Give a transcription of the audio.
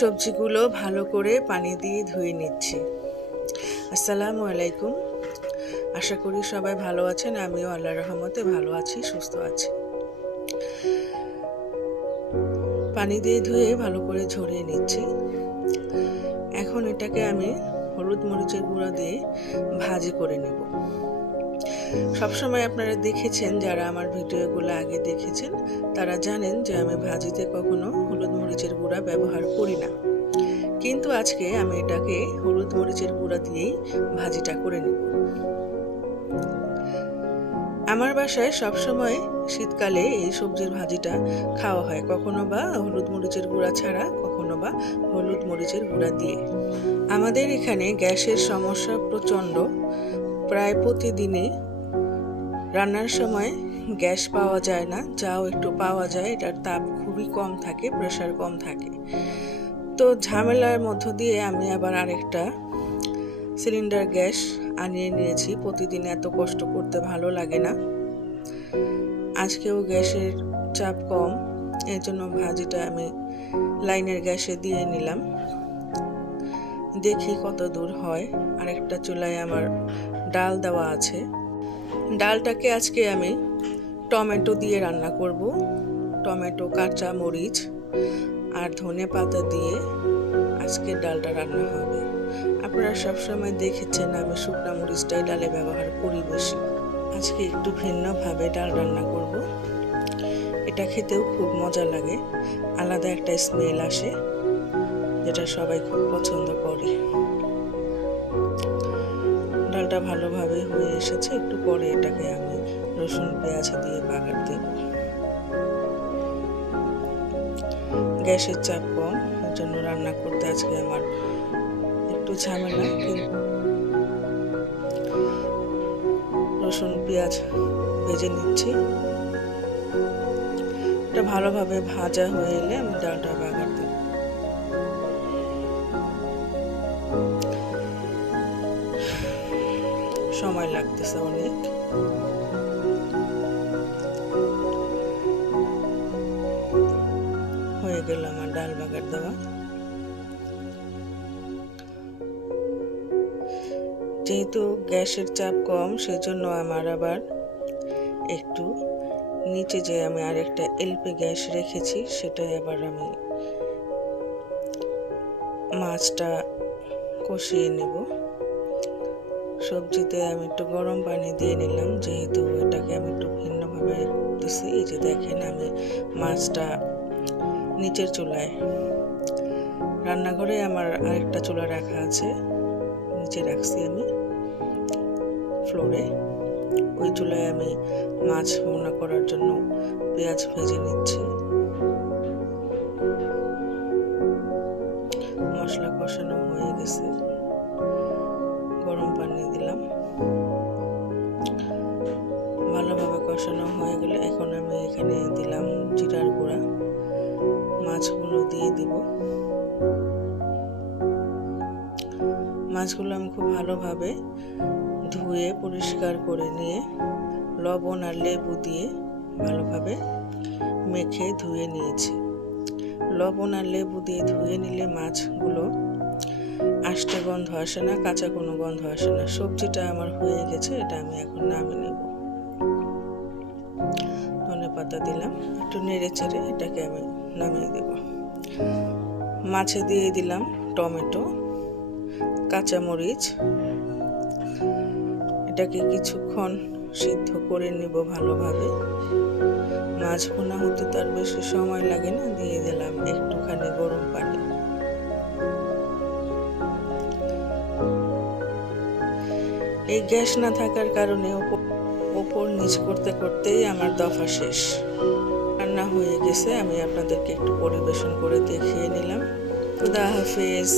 সবজিগুলো ভালো করে পানি দিয়ে ধুয়ে নিচ্ছি। আসসালামু আলাইকুম। আশা করি সবাই ভালো আছেন। আমিও আল্লাহর রহমতে ভালো আছি, সুস্থ আছি। পানি দিয়ে ধুয়ে ভালো করে ঝরিয়ে নিচ্ছি। এখন এটাকে আমি হলুদ মরিচের গুঁড়া দিয়ে ভাজি করে নেব। সবসময় আপনারা দেখেছেন, যারা আমার ভিডিওগুলো আগে দেখেছেন তারা জানেন যে আমি ভাজিতে কখনো হলুদ মরিচের গুঁড়া ব্যবহার করি না, কিন্তু আজকে আমি এটাকে হলুদ মরিচের গুঁড়া দিয়েই ভাজিটা করে নেব। আমার বাসায় সবসময় শীতকালে এই সবজির ভাজিটা খাওয়া হয়, কখনো বা হলুদ মরিচের গুঁড়া ছাড়া, কখনো বা হলুদ মরিচের গুঁড়া দিয়ে। আমাদের এখানে গ্যাসের সমস্যা প্রচণ্ড। প্রায় প্রতিদিনই রান্নার সময় গ্যাস পাওয়া যায় না, যাও একটু পাওয়া যায় এটার তাপ খুবই কম থাকে, প্রেশার কম থাকে। তো ঝামেলার মধ্য দিয়ে আমি আবার আরেকটা সিলিন্ডার গ্যাস আনিয়ে নিয়েছি। প্রতিদিন এত কষ্ট করতে ভালো লাগে না। আজকেও গ্যাসের চাপ কম, এর জন্য ভাজিটা আমি লাইনের গ্যাসে দিয়ে নিলাম। দেখি কত দূর হয়। আরেকটা চুলায় আমার ডাল দেওয়া আছে। ডালটাকে আজকে আমি টমেটো দিয়ে রান্না করব। টমেটো, কাঁচা মরিচ আর ধনে পাতা দিয়ে আজকে ডালটা রান্না হবে। আপনারা সবসময় দেখেছেন আমি শুকনো মরিচটাই ডালে ব্যবহার করি বেশি। আজকে একটু ভিন্নভাবে ডাল রান্না করব। এটা খেতেও খুব মজা লাগে, আলাদা একটা স্মেল আসে, যেটা সবাই খুব পছন্দ করে। ডালটা ভালোভাবে হয়ে এসেছে, একটু পরে এটাকে আমি রসুন পেঁয়াজ দিয়ে বাগার দেব। গ্যাসের চাপ কম, এর জন্য রান্না করতে আজকে আমার একটু ঝামেলা। কিন্তু রসুন পেঁয়াজ ভেজে নিচ্ছি। এটা ভালোভাবে ভাজা হয়ে এলে আমি ডালটা বাগার দেব। সময় লাগতেছে অনেক। হয়ে গেল আমার ডাল বাগার দেওয়া। যেহেতু গ্যাসের চাপ কম, সেজন্য আমার আবার একটু নিচে যে আমি আরেকটা এলপি গ্যাস রেখেছি, সেটাই আবার আমি মাছটা কষিয়ে নেব। সবজিতে আমি একটু গরম পানি দিয়ে নিলাম, যেহেতু এটাকে আমি একটু ভিন্নভাবে দিছি। এই যে দেখেন, আমি মাছটা নিচের চুলায়, রান্নাঘরে আমার আরেকটা চুলা রাখা আছে, নিচে রাখছি আমি ফ্লোরে। ওই চুলায় আমি মাছ ভুনা করার জন্য পেঁয়াজ ভেজে নিচ্ছি। মশলা কষানো হয়ে গেছে, গরম পানি দিলাম। ভালোভাবে কষানো হয়ে গেলে এখন আমি এখানে দিলাম জিরার গুঁড়া। মাছগুলো দিয়ে দিব। মাছগুলো আমি খুব ভালোভাবে ধুয়ে পরিষ্কার করে নিয়ে লবণ আর লেবু দিয়ে ভালোভাবে মেখে ধুয়ে নিয়েছি। লবণ আর লেবু দিয়ে ধুয়ে নিলে মাছগুলো আষ্টে গন্ধ আসে না, কাঁচা কোনো গন্ধ আসে না। সবজিটা আমার হয়ে গেছে, এটা আমি এখন নামিয়ে নেব। ধনে পাতা দিলাম, একটু নেড়ে চেড়ে এটাকে আমি নামিয়ে দেব। মাছে দিয়ে দিলাম টমেটো, কাঁচামরিচ। এটাকে কিছুক্ষণ সিদ্ধ করে নিব ভালোভাবে। মাছ ভুনা হতে তার বেশি সময় লাগে না। দিয়ে দিলাম একটুখানি গরম পানি। এই গ্যাস না থাকার কারণে ওপর নিচ করতে করতেই আমার দফা শেষ। রান্না হয়ে গেছে, আমি আপনাদেরকে একটু পরিবেশন করে দেখিয়ে নিলাম। খুদা হাফেজ।